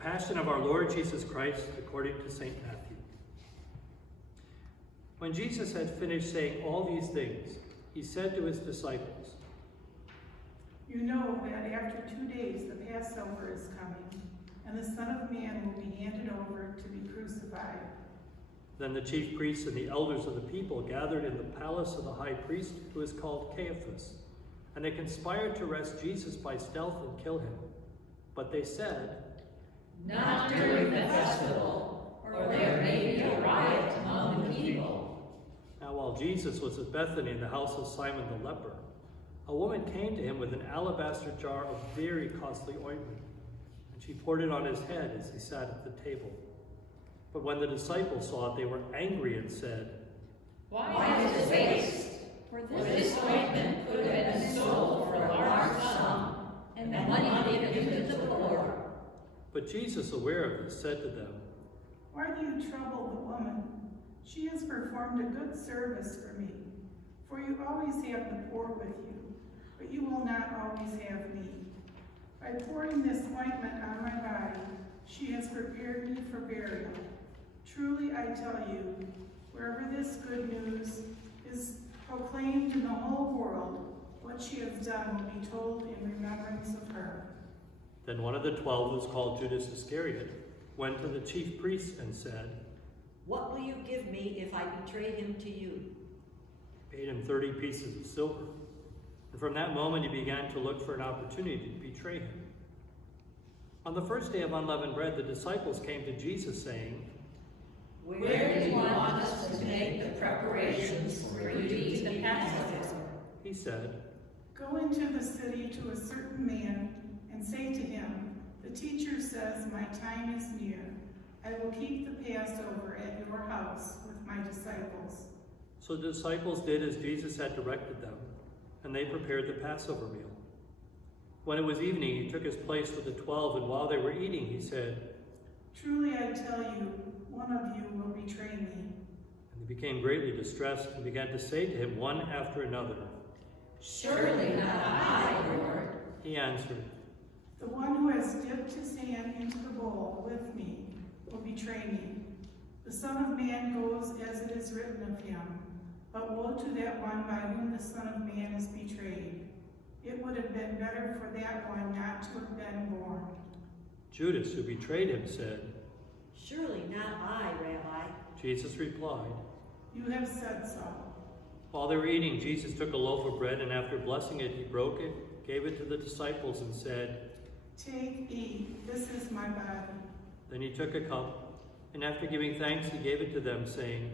Passion of our Lord Jesus Christ according to St. Matthew. When Jesus had finished saying all these things, he said to his disciples, "You know that after 2 days the Passover is coming, and the Son of Man will be handed over to be crucified." Then the chief priests and the elders of the people gathered in the palace of the high priest, who is called Caiaphas, and they conspired to arrest Jesus by stealth and kill him. But they said, "Not during the festival, or there may be a riot among the people." Now while Jesus was at Bethany in the house of Simon the leper, a woman came to him with an alabaster jar of very costly ointment, and she poured it on his head as he sat at the table. But when the disciples saw it, they were angry and said, "Why this waste? For this ointment could have been sold for a large sum, and the money given to the poor." But Jesus, aware of this, said to them, "Why do you trouble the woman? She has performed a good service for me. For you always have the poor with you, but you will not always have me. By pouring this ointment on my body, she has prepared me for burial. Truly I tell you, wherever this good news is proclaimed in the whole world, what she has done will be told in remembrance of her." Then one of the 12, who was called Judas Iscariot, went to the chief priests and said, "What will you give me if I betray him to you?" He paid him 30 pieces of silver. And from that moment he began to look for an opportunity to betray him. On the first day of unleavened bread, the disciples came to Jesus saying, "Where do you want us to make the preparations for you to eat the Passover?" He said, "Go into the city to a certain man and say to him, 'The teacher says, my time is near. I will keep the Passover at your house with my disciples.'" So the disciples did as Jesus had directed them, and they prepared the Passover meal. When it was evening, he took his place with the 12, and while they were eating, he said, "Truly I tell you, one of you will betray me." and they became greatly distressed and began to say to him one after another. "Surely not I, Lord." He answered, "The one who has dipped his hand into the bowl with me will betray me. The Son of Man goes as it is written of him, but woe to that one by whom the Son of Man is betrayed. It would have been better for that one not to have been born." Judas, who betrayed him, said, "Surely not I, Rabbi." Jesus replied. "You have said so." While they were eating, Jesus took a loaf of bread, and after blessing it, he broke it, gave it to the disciples, and said, "Take, eat, this is my body." Then he took a cup, and after giving thanks, he gave it to them, saying,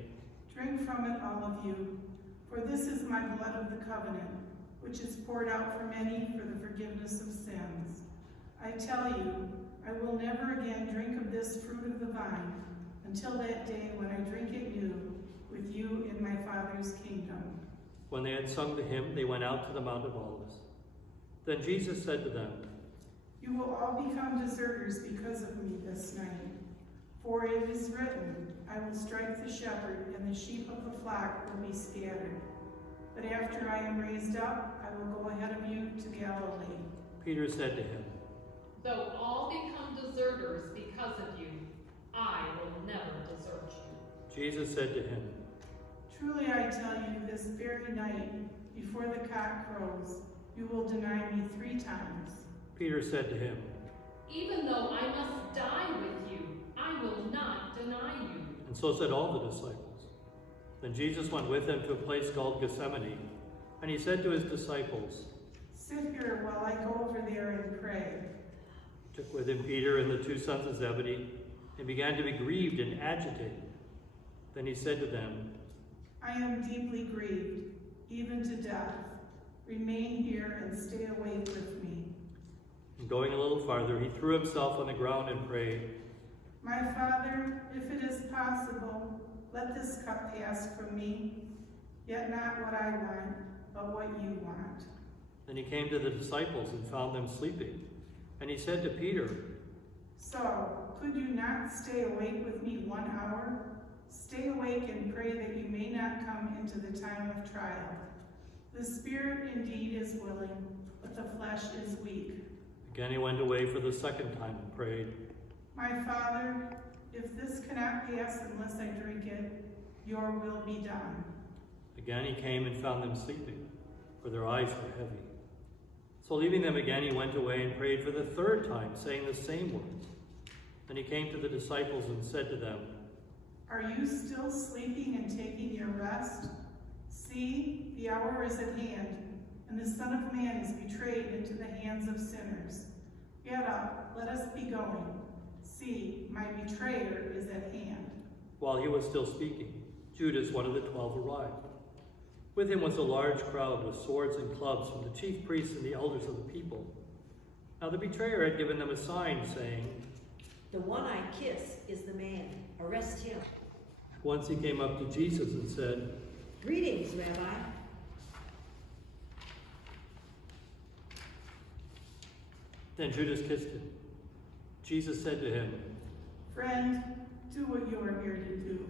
Drink from it, all of you, for this is my blood of the covenant, which is poured out for many for the forgiveness of sins. I tell you, I will never again drink of this fruit of the vine until that day when I drink it new with you in my Father's kingdom." When they had sung the hymn, they went out to the Mount of Olives. Then Jesus said to them, "You will all become deserters because of me this night. For it is written, I will strike the shepherd, and the sheep of the flock will be scattered. But after I am raised up, I will go ahead of you to Galilee." Peter said to him, "Though all become deserters because of you, I will never desert you." Jesus said to him, "Truly I tell you, this very night, before the cock crows, you will deny me 3 times. Peter said to him, "Even though I must die with you, I will not deny you." and so said all the disciples. Then Jesus went with them to a place called Gethsemane, and he said to his disciples, Sit here while I go over there and pray." He took with him Peter and the 2 sons of Zebedee, and began to be grieved and agitated. Then he said to them, "I am deeply grieved, even to death. Remain here and stay awake with me." And going a little farther, he threw himself on the ground and prayed, "My Father, if it is possible, let this cup pass from me. Yet not what I want, but what you want." Then he came to the disciples and found them sleeping. And he said to Peter, "So, could you not stay awake with me 1 hour? Stay awake and pray that you may not come into the time of trial. The spirit indeed is willing, but the flesh is weak." Again he went away for the 2nd time and prayed, My Father, if this cannot pass unless I drink it, your will be done. Again he came and found them sleeping, for their eyes were heavy. So leaving them again, he went away and prayed for the third time, saying the same words. Then he came to the disciples and said to them, Are you still sleeping and taking your rest? See, the hour is at hand, and the Son of Man is betrayed into the hands of sinners. Get up, let us be going. See, my betrayer is at hand. While he was still speaking, Judas, one of the 12, arrived. With him was a large crowd with swords and clubs from the chief priests and the elders of the people. Now the betrayer had given them a sign, saying, The one I kiss is the man. Arrest him. Once he came up to Jesus and said, Greetings, Rabbi. Then Judas kissed him. Jesus said to him, Friend, do what you are here to do.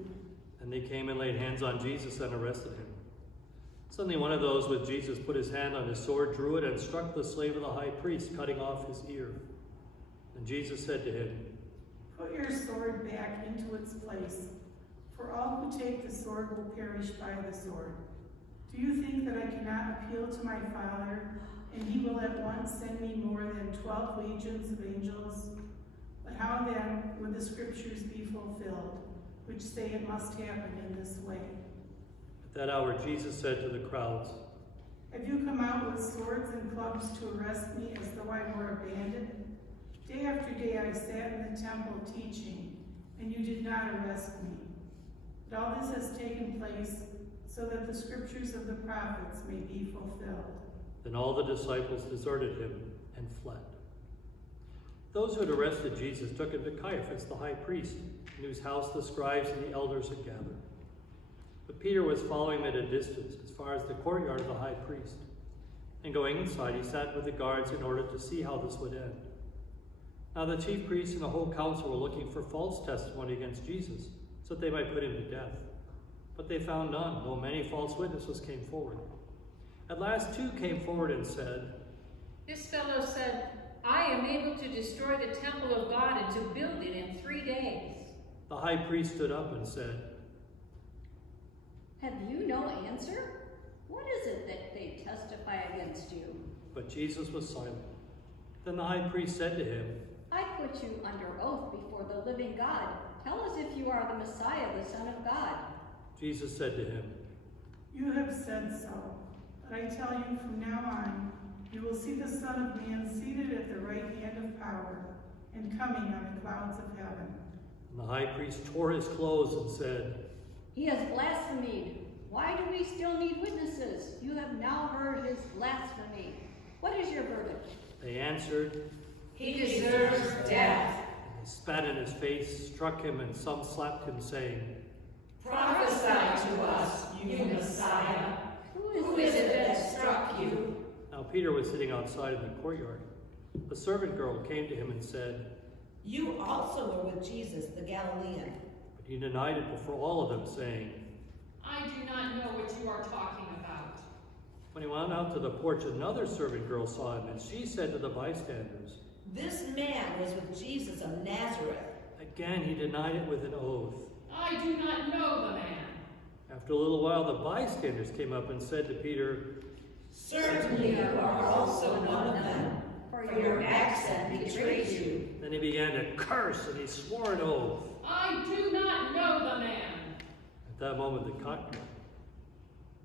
and they came and laid hands on Jesus and arrested him. Suddenly one of those with Jesus put his hand on his sword, drew it, and struck the slave of the high priest, cutting off his ear. And Jesus said to him, Put your sword back into its place, for all who take the sword will perish by the sword. Do you think that I cannot appeal to my Father, and he will at once send me more than 12 legions of angels? But how then would the scriptures be fulfilled, which say it must happen in this way? At that hour Jesus said to the crowds, Have you come out with swords and clubs to arrest me as though I were a bandit? Day after day I sat in the temple teaching, and you did not arrest me. But all this has taken place so that the scriptures of the prophets may be fulfilled. Then all the disciples deserted him and fled. Those who had arrested Jesus took him to Caiaphas, the high priest, in whose house the scribes and the elders had gathered. But Peter was following them at a distance, as far as the courtyard of the high priest. And going inside, he sat with the guards in order to see how this would end. Now the chief priests and the whole council were looking for false testimony against Jesus, so that they might put him to death. But they found none, though many false witnesses came forward. At last 2 came forward and said, This fellow said, I am able to destroy the temple of God and to build it in 3 days. The high priest stood up and said, Have you no answer? What is it that they testify against you? But Jesus was silent. Then the high priest said to him, I put you under oath before the living God. Tell us if you are the Messiah, the Son of God. Jesus said to him, You have said so, but I tell you from now on, you will see the Son of Man seated at the right hand of power and coming on the clouds of heaven. And the high priest tore his clothes and said, He has blasphemed. Why do we still need witnesses? You have now heard his blasphemy. What is your verdict? They answered, He deserves death. and they spat in his face, struck him, and some slapped him, saying, Prophesy to us, you Messiah. Who is it that struck you? Now Peter was sitting outside in the courtyard. A servant girl came to him and said, You also were with Jesus, the Galilean. but he denied it before all of them, saying, I do not know what you are talking about. When he went out to the porch, another servant girl saw him, and she said to the bystanders, This man was with Jesus of Nazareth. Again he denied it with an oath. I do not know the man. After a little while, the bystanders came up and said to Peter, Certainly you are also one of them, for your accent betrays you. Then he began to curse, and he swore an oath. I do not know the man. At that moment, the cock crowed.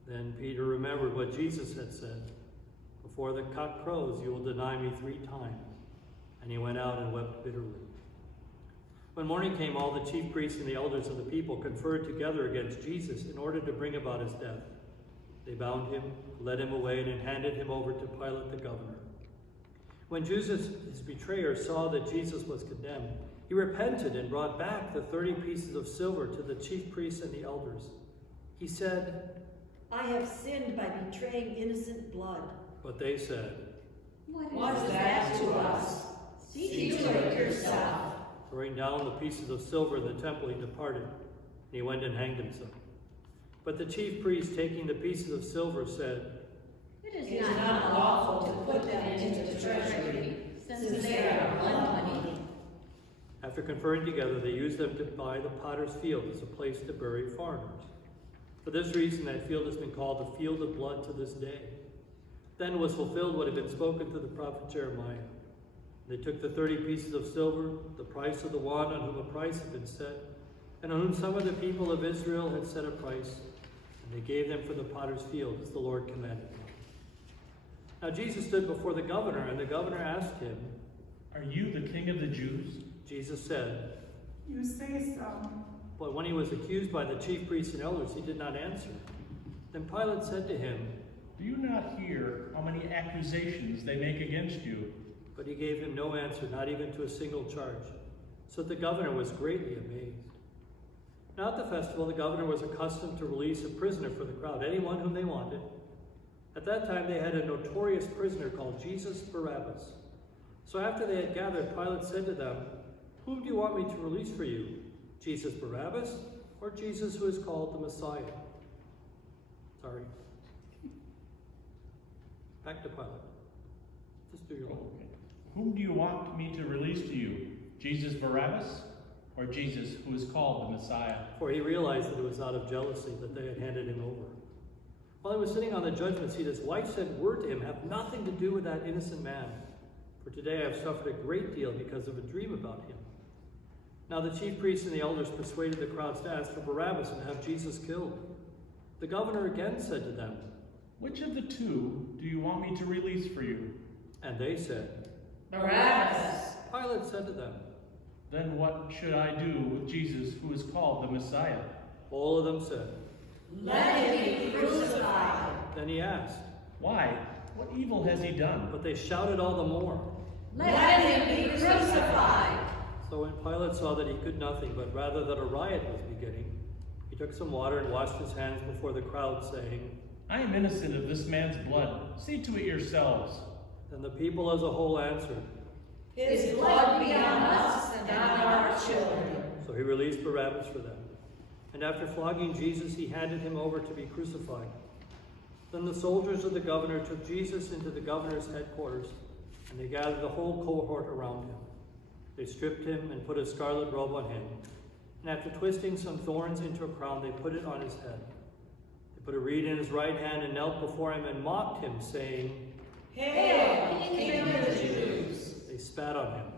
Then Peter remembered what Jesus had said, Before the cock crows, you will deny me 3 times. And he went out and wept bitterly. When morning came, all the chief priests and the elders of the people conferred together against Jesus in order to bring about his death. They bound him, led him away, and handed him over to Pilate the governor. When Judas, his betrayer, saw that Jesus was condemned, he repented and brought back the 30 pieces of silver to the chief priests and the elders. He said, I have sinned by betraying innocent blood. but they said, What is that to us? See to it yourself. Throwing down the pieces of silver in the temple, he departed, and he went and hanged himself. But the chief priests, taking the pieces of silver, said, It It is not lawful to put them into the treasury, since they are blood money. After conferring together, they used them to buy the potter's field as a place to bury foreigners. For this reason, that field has been called the field of blood to this day. Then was fulfilled what had been spoken through the prophet Jeremiah. They took the 30 pieces of silver, the price of the one on whom a price had been set, and on whom some of the people of Israel had set a price, and they gave them for the potter's field, as the Lord commanded them. Now Jesus stood before the governor, and the governor asked him, "Are you the king of the Jews?" Jesus said, You say so. but when he was accused by the chief priests and elders, he did not answer. Then Pilate said to him, "Do you not hear how many accusations they make against you?" but he gave him no answer, not even to a single charge. So that the governor was greatly amazed. Now at the festival, the governor was accustomed to release a prisoner for the crowd, anyone whom they wanted. At that time, they had a notorious prisoner called Jesus Barabbas. So after they had gathered, Pilate said to them, "Whom do you want me to release for you, Jesus Barabbas or Jesus who is called the Messiah?" Sorry. Back to Pilate. Just do your own. "Whom do you want me to release to you, Jesus Barabbas or Jesus who is called the Messiah?" For he realized that it was out of jealousy that they had handed him over. While he was sitting on the judgment seat, his wife sent word to him, "Have nothing to do with that innocent man, for today I have suffered a great deal because of a dream about him." Now the chief priests and the elders persuaded the crowds to ask for Barabbas and have Jesus killed. The governor again said to them, "Which of the two do you want me to release for you?" and they said, Barabbas. Pilate said to them, "Then what should I do with Jesus who is called the Messiah?" all of them said. Let him be crucified. Then he asked, "Why? What evil has he done?" but they shouted all the more. Let him be crucified. So when Pilate saw that he could nothing, but rather that a riot was beginning, he took some water and washed his hands before the crowd, saying, "I am innocent of this man's blood. See to it yourselves." Then the people as a whole answered. His blood be on us and on our children. So he released Barabbas for them. And after flogging Jesus, he handed him over to be crucified. Then the soldiers of the governor took Jesus into the governor's headquarters, and they gathered the whole cohort around him. They stripped him and put a scarlet robe on him. And after twisting some thorns into a crown, they put it on his head. They put a reed in his right hand and knelt before him and mocked him, saying, Hail, King of the Jews. They spat on him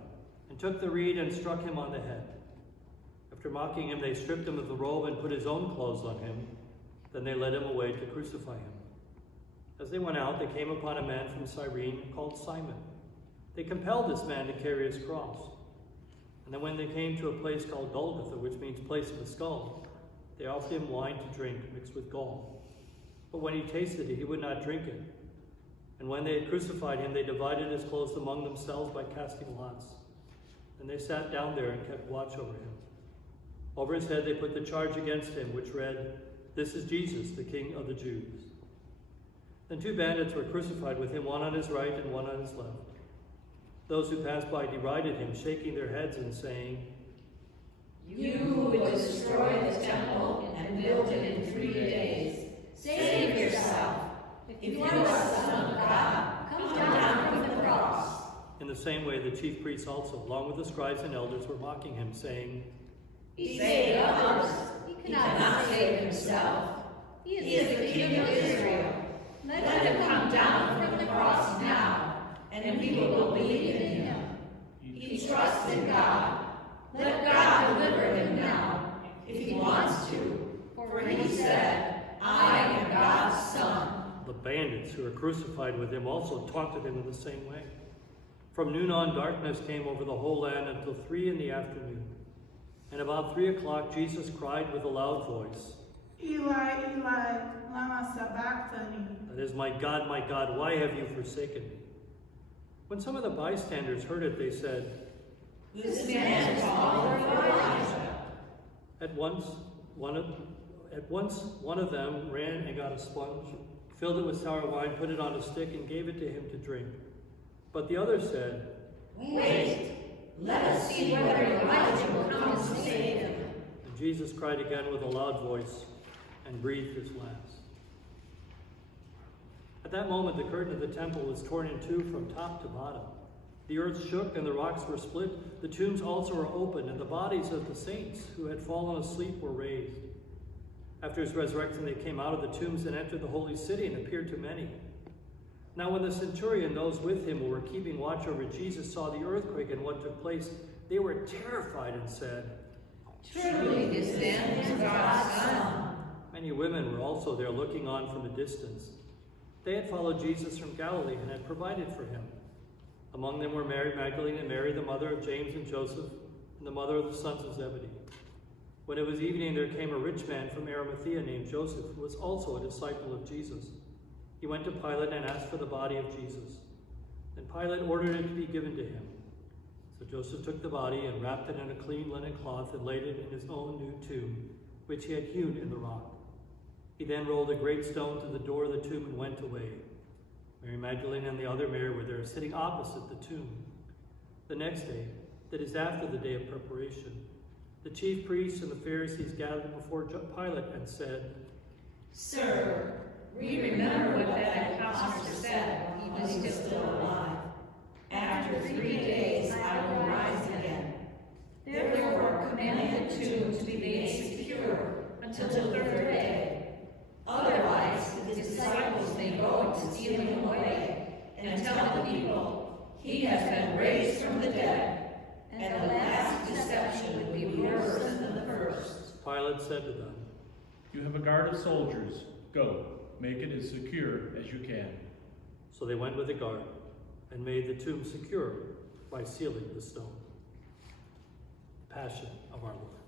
and took the reed and struck him on the head. After mocking him, they stripped him of the robe and put his own clothes on him. Then they led him away to crucify him. As they went out, they came upon a man from Cyrene called Simon. They compelled this man to carry his cross. And then when they came to a place called Golgotha, which means place of the skull, they offered him wine to drink mixed with gall. But when he tasted it, he would not drink it. And when they had crucified him, they divided his clothes among themselves by casting lots. And they sat down there and kept watch over him. Over his head they put the charge against him, which read, "This is Jesus, the King of the Jews." Then two bandits were crucified with him, one on his right and one on his left. Those who passed by derided him, shaking their heads and saying, You who would destroy the temple and build it in 3 days, save yourself. If you are the Son of God, come down from the cross. In the same way, the chief priests also, along with the scribes and elders, were mocking him, saying, He saved others. He cannot save himself. He is the King of Israel. Let him come down from the cross now, and we will believe in him. He trusts in God. Let God deliver him now, if he wants to. For he said, I am God's Son. The bandits who were crucified with him also taunted him in the same way. From noon on, darkness came over the whole land until 3 p.m. And about 3 o'clock, Jesus cried with a loud voice, Eli, Eli, lama sabachthani. that is, my God, why have you forsaken me? When some of the bystanders heard it, they said, This man is called Elijah. At once, one of them ran and got a sponge, filled it with sour wine, put it on a stick, and gave it to him to drink. But the other said, Wait, let us see whether Elijah will come and save him. And Jesus cried again with a loud voice and breathed his last. At that moment, the curtain of the temple was torn in two from top to bottom. The earth shook and the rocks were split. The tombs also were opened, and the bodies of the saints who had fallen asleep were raised. After his resurrection, they came out of the tombs and entered the holy city and appeared to many. Now when the centurion and those with him who were keeping watch over Jesus saw the earthquake and what took place, they were terrified and said, Truly this man is God's Son. Many women were also there looking on from a distance. They had followed Jesus from Galilee and had provided for him. Among them were Mary Magdalene and Mary, the mother of James and Joseph, and the mother of the sons of Zebedee. When it was evening, there came a rich man from Arimathea named Joseph, who was also a disciple of Jesus. He went to Pilate and asked for the body of Jesus. Then Pilate ordered it to be given to him. So Joseph took the body and wrapped it in a clean linen cloth and laid it in his own new tomb, which he had hewn in the rock. He then rolled a great stone to the door of the tomb and went away. Mary Magdalene and the other Mary were there, sitting opposite the tomb. The next day, that is after the day of preparation, the chief priests and the Pharisees gathered before Pilate and said, Sir, we remember what that impostor said while he was still alive. After 3 days I will rise again. Therefore command the tomb to be made secure until the third day. Otherwise the disciples may go to steal him away and tell the people, he has been raised from the dead, and the last deception will be worse than the first. Pilate said to them, You have a guard of soldiers. Go, make it as secure as you can. So they went with the guard and made the tomb secure by sealing the stone. Passion of our Lord.